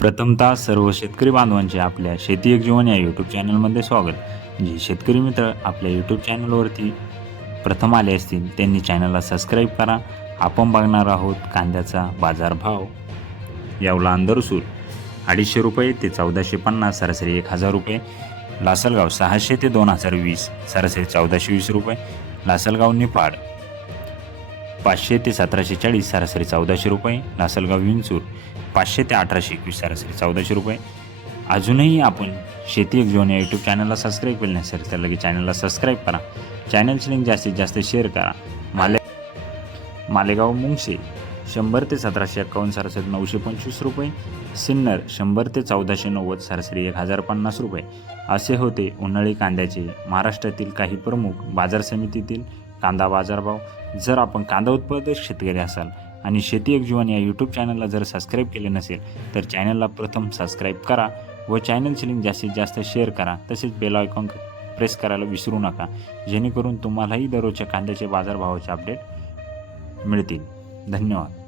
प्रथमतः सर्व शेतकरी बांधवांचे आपल्या शेती एक जीवन या यूट्यूब चॅनलमध्ये स्वागत। जे शेतकरी मित्र आपल्या यूट्यूब चॅनलवरती प्रथम आले असतील त्यांनी चॅनलला सबस्क्राईब करा। आपण बघणार आहोत कांद्याचा बाजारभाव। यावला अंदरसूर 250 रुपये ते 1450, सरासरी 1000 रुपये। लासलगाव 600 ते 2020, सरासरी 1420 रुपये। लासलगाव निफाड 500 ते 1740, सरासरी 1400 रुपये। लासलगाव विंचूर 500 ते 1821, सरासरी 1400 रुपये। अजूनही आपण शेती एक जीवन या यूट्यूब चॅनलला सबस्क्राईब केले नसेल तर लगेच चॅनलला सबस्क्राईब करा। चॅनलची लिंक जास्तीत जास्त शेअर करा। मालेगाव मुंगसे 100 ते 1751, सरासरी 925 रुपये। सिन्नर 100 ते 1490, सरासरी 1050 रुपये। असे होते उन्हाळी कांद्याचे महाराष्ट्रातील काही प्रमुख बाजार समितीतील कांदा बाजारभाव। जर आपण कांदा उत्पादक शेतकरी असाल आणि शेती एक जीवन या यूट्यूब चॅनलला जर सबस्क्राईब केले नसेल तर चॅनलला प्रथम सबस्क्राईब करा व चॅनलची लिंक जास्तीत जास्त शेअर करा। तसेच बेल आयकॉन प्रेस करायला विसरू नका, जेणेकरून तुम्हालाही दररोजच्या कांद्याचे बाजारभावाचे अपडेट मिळतील। धन्यवाद।